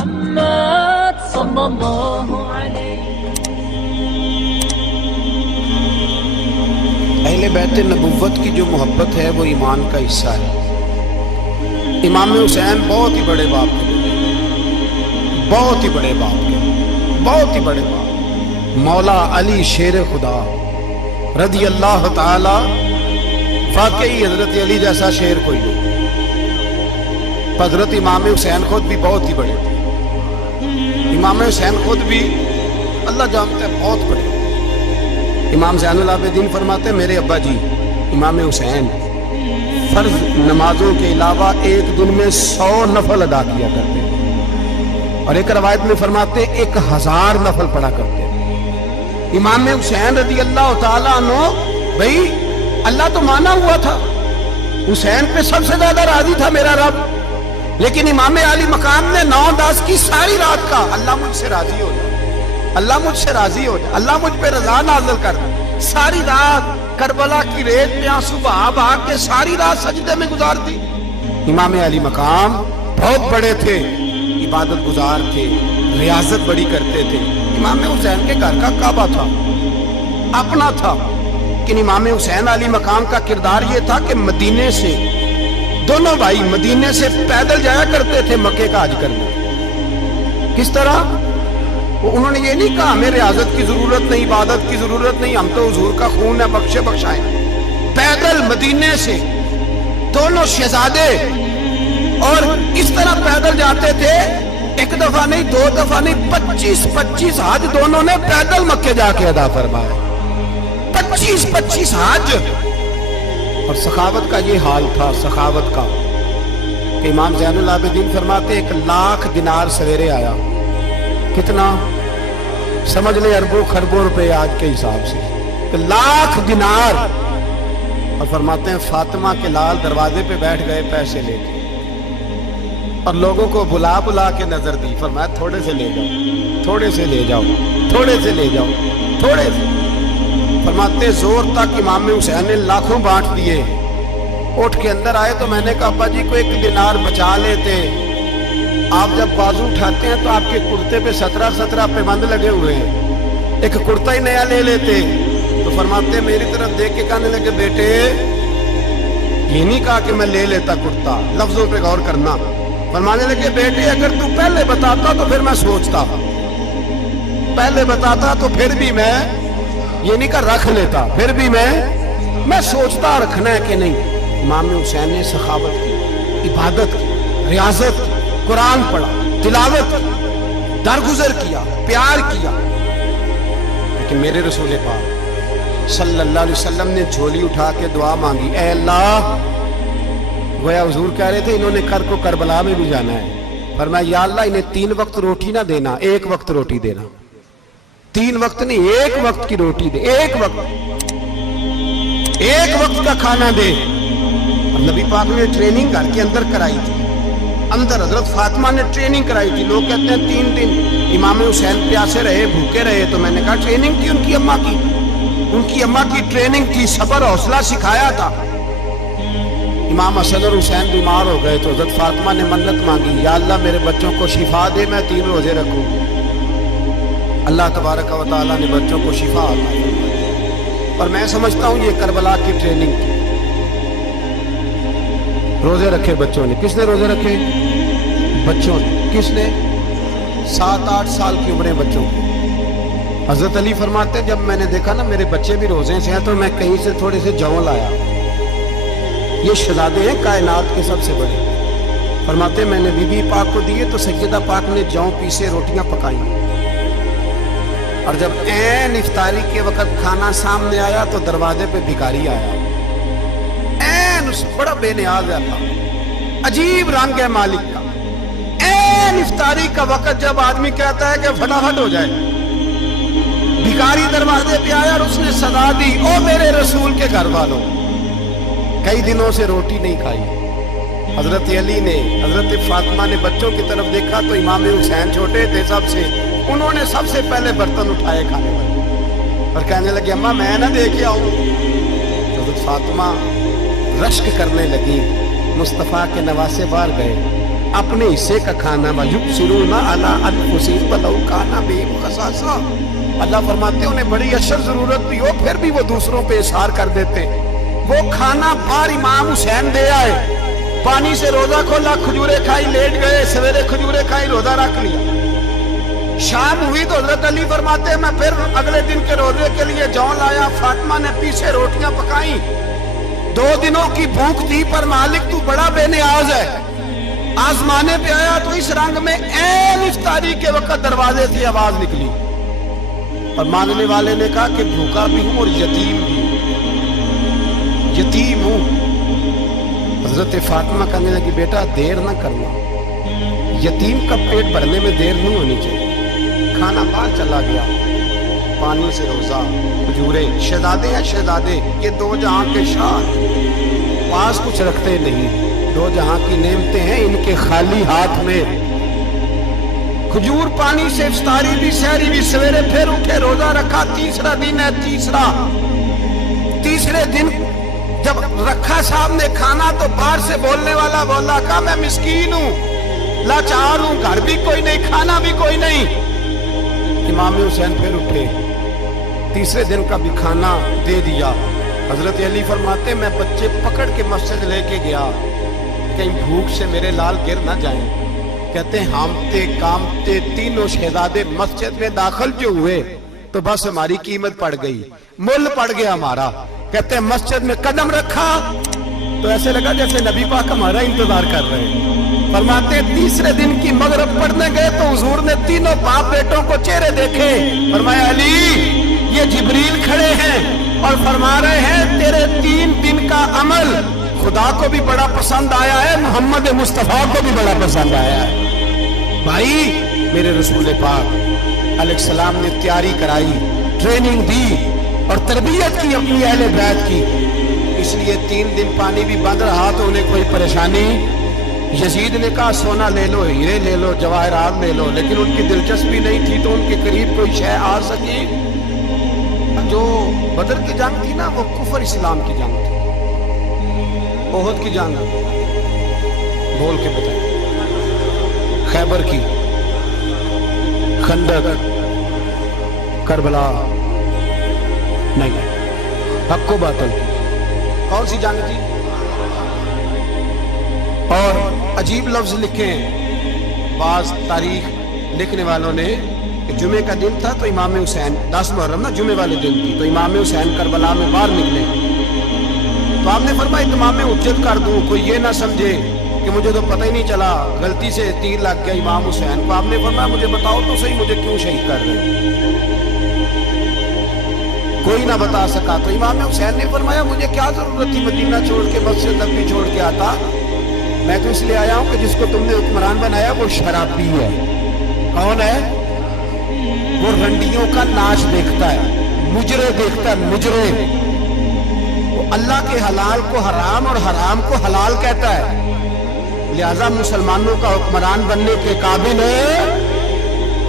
محمد صلی اللہ علیہ. اہل بیت نبوت کی جو محبت ہے وہ ایمان کا حصہ ہے. امام حسین بہت ہی بڑے باپ کے بیٹے، بہت ہی بڑے باپ کے، بہت ہی بڑے باپ. مولا علی شیر خدا رضی اللہ تعالی، واقعی حضرت علی جیسا شیر کوئی نہیں. حضرت امام حسین خود بھی بہت ہی بڑے تھے. امام حسین خود بھی اللہ جانتا ہے بہت بڑے. امام زین العابدین فرماتے ہیں میرے ابا جی امام حسین فرض نمازوں کے علاوہ ایک دن میں 100 نفل ادا کیا کرتے ہیں، اور ایک روایت میں فرماتے ہیں 1000 نفل پڑھا کرتے ہیں. امام حسین رضی اللہ تعالیٰ عنہ، بھئی اللہ تو مانا ہوا تھا، حسین پہ سب سے زیادہ راضی تھا میرا رب، لیکن امام علی مقام نے 9-10 کی ساری رات کا اللہ مجھ سے راضی ہو جائے، اللہ مجھ سے راضی ہو جائے، اللہ مجھ پہ رضا نازل کر دے. ساری رات کربلا کی ریت پہ آنسو بہا بہا کے ساری رات سجدے میں گزار دی. امام علی مقام بہت بڑے تھے، عبادت گزار تھے، ریاضت بڑی کرتے تھے. امام حسین کے گھر کا کعبہ تھا، اپنا تھا، لیکن امام حسین علی مقام کا کردار یہ تھا کہ مدینے سے دونوں بھائی مدینے سے پیدل جایا کرتے تھے مکے کا حج کرنے. کس طرح؟ انہوں نے یہ نہیں کہا ہمیں ریاضت کی ضرورت نہیں، عبادت کی ضرورت نہیں، ہم تو حضور کا خون ہے، بخشے بخشائیں. پیدل مدینے سے دونوں شہزادے اور اس طرح پیدل جاتے تھے، ایک دفعہ نہیں، 2 دفعہ نہیں، 25 حج دونوں نے پیدل مکے جا کے ادا فرمایا. 25 حج. اور سخاوت کا یہ حال تھا، سخاوت کا، کہ امام زین العابدین فرماتے 1,00,000 دینار سویرے آیا. کتنا؟ سمجھ لے اربوں خربوں روپے آج کے حساب سے، 1,00,000 دینار. اور فرماتے ہیں فاطمہ کے لال دروازے پہ بیٹھ گئے پیسے لے کے، اور لوگوں کو بلا بلا کے نظر دی. فرمایا تھوڑے سے لے جاؤ، تھوڑے سے لے جاؤ، تھوڑے سے لے جاؤ، تھوڑے سے. فرماتے زور تک امام حسین نے لاکھوں بانٹ دیے. اٹھ کے اندر آئے تو میں نے کہا ابا جی کو 1 دینار بچا لیتے. آپ جب بازو اٹھاتے ہیں تو آپ کے کرتے پہ 17 پیبند لگے ہوئے ہیں، ایک کرتا ہی نیا لے لیتے. تو فرماتے ہیں میری طرف دیکھ کے کہنے لگے بیٹے یہ نہیں کہا کہ میں لے لیتا کرتا، لفظوں پہ غور کرنا. فرمانے لگے بیٹے اگر تو پہلے بتاتا تو پھر میں سوچتا، پہلے بتاتا تو پھر بھی میں یہ نہیں کہا رکھ لیتا، پھر بھی میں سوچتا رکھنا ہے کہ نہیں. امام حسین نے سخاوت کی، عبادت کی، ریاضت کی، قرآن پڑھا، تلاوت کی، درگزر کیا، پیار کیا. لیکن میرے رسول پاک صلی اللہ علیہ وسلم نے جھولی اٹھا کے دعا مانگی، اے اللہ، گویا حضور کہہ رہے تھے انہوں نے کر کو کربلا میں بھی جانا ہے. فرمایا یا اللہ انہیں 3 وقت روٹی نہ دینا، 1 وقت روٹی دینا. 3 وقت نہیں، 1 وقت کی روٹی دے، 1 وقت کا کھانا دے. اور نبی پاک نے ٹریننگ گھر کے اندر کرائی تھی، اندر حضرت فاطمہ نے ٹریننگ کرائی تھی. لوگ کہتے ہیں 3 دن امام حسین پیاسے رہے، بھوکے رہے. تو میں نے کہا ٹریننگ تھی ان کی اماں کی، ان کی اماں کی ٹریننگ تھی، صبر حوصلہ سکھایا تھا. امام حسن اور حسین بیمار ہو گئے تو حضرت فاطمہ نے منت مانگی، یا اللہ میرے بچوں کو شفا دے، میں 3 روزے رکھوں. اللہ تبارک و تعالیٰ نے بچوں کو شفا عطا فرمائی. اور میں سمجھتا ہوں یہ کربلا کی ٹریننگ تھی. روزے رکھے بچوں نے. کس نے روزے رکھے؟ بچوں نے. کس نے؟ 7-8 سال کی عمریں بچوں کی. حضرت علی فرماتے ہیں جب میں نے دیکھا نا میرے بچے بھی روزے سے ہیں تو میں کہیں سے تھوڑے سے جوں لایا. یہ شہزادے ہیں کائنات کے سب سے بڑے. فرماتے ہیں میں نے بی بی پاک کو دیے تو سیدہ پاک نے جوں پیسے روٹیاں پکائیں. اور جب عین افطاری کے وقت کھانا سامنے آیا تو دروازے پہ بھکاری آیا. بڑا بے نیاز ہے اللہ، عجیب رنگ ہے مالک کا. عین افطاری کا وقت جب آدمی کہتا ہے کہ فٹافٹ ہو جائے، بھکاری دروازے پہ آیا اور اس نے صدا دی، او میرے رسول کے گھر والوں، کئی دنوں سے روٹی نہیں کھائی. حضرت علی نے، حضرت فاطمہ نے بچوں کی طرف دیکھا تو امام حسین چھوٹے تھے سب سے، انہوں نے سب سے پہلے برتن اٹھائے کھانے والے اور کہنے لگے اماں میں نہ دے کے آؤں. حضرت فاطمہ رشک کرنے لگی. مصطفیٰ کے نواسے باہر گئے، अपने हिस्से का खाना वयुबसिरूना अला अनफुसिहिम वलौ काना बिहिम खसासा। अल्लाह फरमाते उन्हें बड़ी अशर जरूरत भी हो फिर भी वो दूसरों पे इशार कर देते। वो खाना बाहर इमाम हुसैन दे आए, पानी से रोजा खोला, खजूरें खाई, लेट गए, सवेरे खजूरें खाई, रोजा रख लिया। शाम हुई तो हजरत अली फरमाते मैं फिर अगले दिन के रोजे के लिए जौ लाया, फातिमा ने पीछे रोटियां पकाई। 2 दिनों की भूख थी पर मालिक तू बड़ा बेनियाज है। आजमाने पे आया तो इस रंग में ऐन इफ्तारी के वक्त दरवाजे से आवाज निकली और मांगने वाले ने कहा कि भूखा भी हूं और यतीम भी हूं, यतीम हूं। हजरत फातिमा कहने लगी बेटा देर ना करना, यतीम का पेट भरने में देर नहीं होनी चाहिए। खाना बाहर चला गया, पानी से रोजा, खजूरे। शहजादे हैं शहजादे, ये 2 जहां के शाह, पास कुछ रखते नहीं, 2 जहां की नेमतें हैं इनके खाली हाथ में। खजूर पानी से इफ्तारी भी सहरी भी, सवेरे फिर उठे रोजा रखा। तीसरा दिन है, तीसरे दिन जब रखा साहब ने खाना तो बाहर से बोलने वाला बोला का मैं मिस्कीन हूं, लाचार हूं, घर भी कोई नहीं, खाना भी कोई नहीं। इमाम हुसैन फिर उठे, तीसरे दिन का भी खाना दे दिया। हजरत अली फरमाते मैं बच्चे पकड़ के मस्जिद लेके गया, कहीं भूख से मेरे लाल गिर ना जाएं। कहते हामते कामते तीनों शहजादे मस्जिद में दाखिल जो हुए तो बस हमारी कीमत पड़ गई, मुल पड़ गया हमारा। कहते मस्जिद में कदम रखा तो ऐसे लगा जैसे नबी पाक हमारा इंतजार कर रहे हैं। फरमाते तीसरे दिन की मगरिब पढ़ने गए तो हुजूर ने तीनों बाप बेटों को चेहरे देखे। फरमाया अली ये जिब्रील खड़े हैं और फरमा रहे हैं तेरे 3 दिन का अमल खुदा को भी बड़ा पसंद आया है, मोहम्मद मुस्तफा को भी बड़ा पसंद आया है। भाई मेरे रसूल पाक अलैहिस्सलाम ने तैयारी कराई, ट्रेनिंग दी और तरबियत की अपनी अहले बैत की, इसलिए 3 दिन पानी भी बंद रहा तो उन्हें कोई परेशानी। यजीद ने कहा सोना ले लो, हीरे ले लो, जवाहरात ले लो, लेकिन उनकी दिलचस्पी नहीं थी तो उनके करीब कोई शय आ सकी। जो बदर की जंग थी ना वो कुफर इस्लाम की जंग थी, ओहद की जंग बोल के बताए, खैबर की, खंदक, करबला नहीं, हक्को बातल की, कौन सी जंग थी? और अजीब लफ्ज लिखे बाज तारीख लिखने वालों ने कि जुमे का दिन था तो इमाम हुसैन 10 मुहर्रम ना जुमे वाले दिन थी तो इमाम हुसैन करबला में बाहर निकले तो आपने फरमाया इमाम उज्जत कर दूं, कोई ये ना समझे कि मुझे तो पता ही नहीं चला, गलती से तीर लग गया इमाम हुसैन को। आपने फरमाया मुझे बताओ तो सही मुझे क्यों शहीद कर रहे? कोई ना बता सका तो इमाम हुसैन ने फरमाया मुझे क्या जरूरत थी मदीना छोड़ के, मस्जिद नबवी छोड़ के आता, मैं तो इसलिए आया हूं कि जिसको तुमने हुक्मरान बनाया वो शराबी है। कौन है वो? रंडियों का नाच देखता है, मुजरे देखता है, मुजरे। वो अल्लाह के हलाल को हराम और हराम को हलाल कहता है, लिहाजा मुसलमानों का हुक्मरान बनने के काबिल है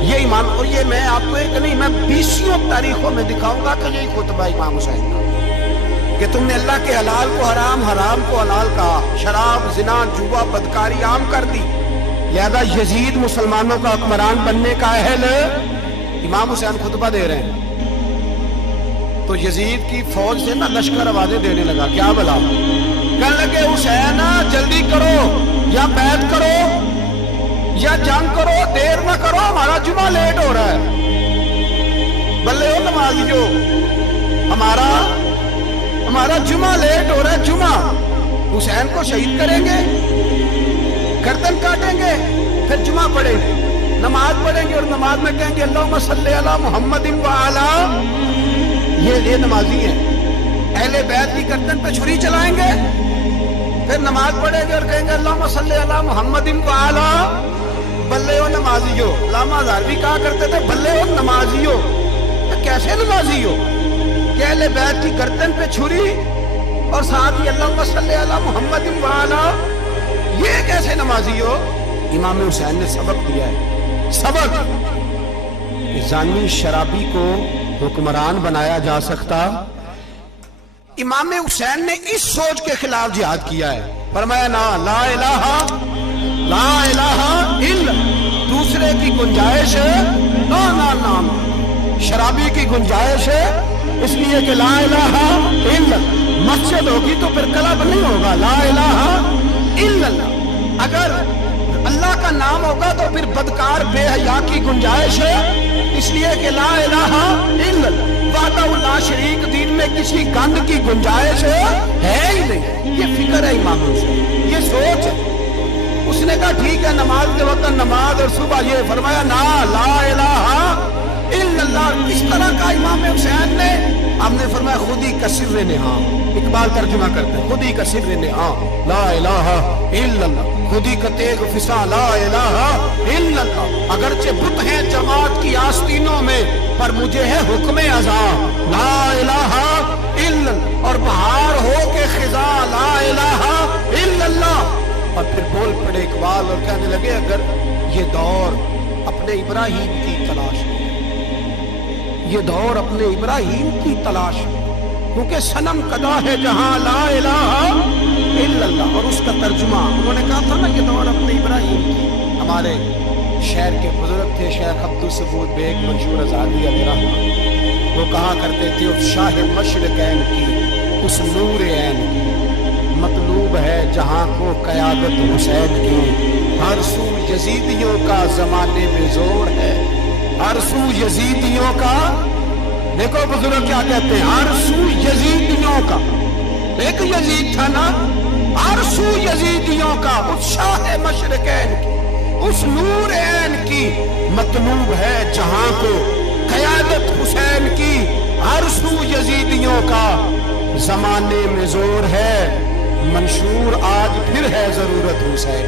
ये ईमान। और ये मैं आपको एक नहीं, मैं 20 तारीखों में दिखाऊंगा कि यही खुतबा इमाम हुसैन का कि तुमने अल्लाह के हलाल को हराम, हराम को हलाल कहा, शराब, जिना, जुआ, बदकारी आम कर दी, लिहाजा यजीद मुसलमानों का हुक्मरान बनने का अहल। इमाम हुसैन खुतबा दे रहे हैं तो यजीद की फौज से ना लश्कर आवाजें देने लगा, क्या भला? कहने लगे हुसैन जल्दी करो, या बैत करो या जंग करो, देर ना करो, हमारा जुमा लेट हो रहा है। बल्ले हो नमाजियो, हमारा जुमा लेट हो रहा है। जुमा हुसैन को शहीद करेंगे, गर्दन काटेंगे, फिर जुमा पढ़ेंगे, नमाज पढ़ेंगे और नमाज में कहेंगे अल्लाहुम्मा सल्ली अला मुहम्मदिन व अला, ये नमाजी है। अहले बैत की गर्दन पे छुरी चलाएंगे, फिर नमाज पढ़ेंगे और कहेंगे अल्लाहुम्मा सल्ली अला मुहम्मदिन व अला। बल्ले हो नमाजियो, लामा हज़ारवी कहा करते थे बल्ले हो नमाजियो। तो कैसे नमाजी हो? अहले बैत की गर्दन पे छुरी और साथ ही अल्लाहुम्मा सल्ली अला मुहम्मदिन व अला, ये कैसे नमाजी हो? इमाम हुसैन ने सबक दिया है, सबक। जानी शराबी को हुक्मरान बनाया जा सकता। इमाम हुसैन ने इस सोच के खिलाफ जिहाद किया है, फरमाया ना ला इलाहा ला इलाहा इल्ला, दूसरे की गुंजाइश ना ना नाम, शराबी की गुंजाइश है इसलिए कि ला इलाहा इल्ला, मस्जिद होगी तो फिर क्लब नहीं होगा, ला इलाहा इल्लल्लाह। अगर अल्लाह का नाम होगा तो फिर बदकार बेहया की गुंजाइश है इसलिए कि ला इलाहा इल्लल्लाह, वाहदहुल्ला शरीक दीन में किसी गंद की गुंजाइश है ही नहीं। ये फिक्र है इमामों से, ये सोच है। उसने कहा ठीक है नमाज के वक्त नमाज और सुबह ये फरमाया ना ला इलाहा इल्लल्लाह। किस तरह का इमाम हुसैन ने, आपने फरमाया खुद ही का सिर्र नेहा, इकबाल तर्जुमा करते हैं खुद ही का सिर्र नेहा ला इलाहा इल्लल्लाह, खुद ही का तेग फिसा ला इलाहा इल्लल्लाह। अगरचे बुत हैं जमात की आस्तीनों में पर मुझे है हुक्म अज़ा ला इलाहा इल्लल्लाह, और बहार हो के खिजा ला इलाहा इल्लल्लाह। और फिर बोल पड़े इकबाल और कहने लगे अगर ये दौर अपने इब्राहिम की तलाश है, ये दौर अपने इब्राहिम की तलाश है, क्योंकि सनम कदा है जहां ला इलाहा इल्लल्लाह। और उसका तर्जुमा उन्होंने कहा था ना ये दौर अपने इब्राहिम की। हमारे शहर के बुजुर्ग थे शेख अब्दुल सबूर बेग मंशूर आजादी अलैहि, वो कहा करते थे उस शाह मशरक़ैन की उस नूर ऐन की मतलूब है जहां को क़यादत हुसैन की। हर सू यजीदियों का जमाने में जोर है, हर सू यजीदियों का, देखो बुजुर्ग क्या कहते हैं, हर सू यजीदियों का, एक यजीद था ना, हर सू यजीदियों का उस शाह मशरक़ैन की उस नूर ऐन की मतलूब है जहां को क़यादत हुसैन की। हर सू यजीदियों का जमाने में जोर है, मंशूर आज फिर है जरूरत हुसैन।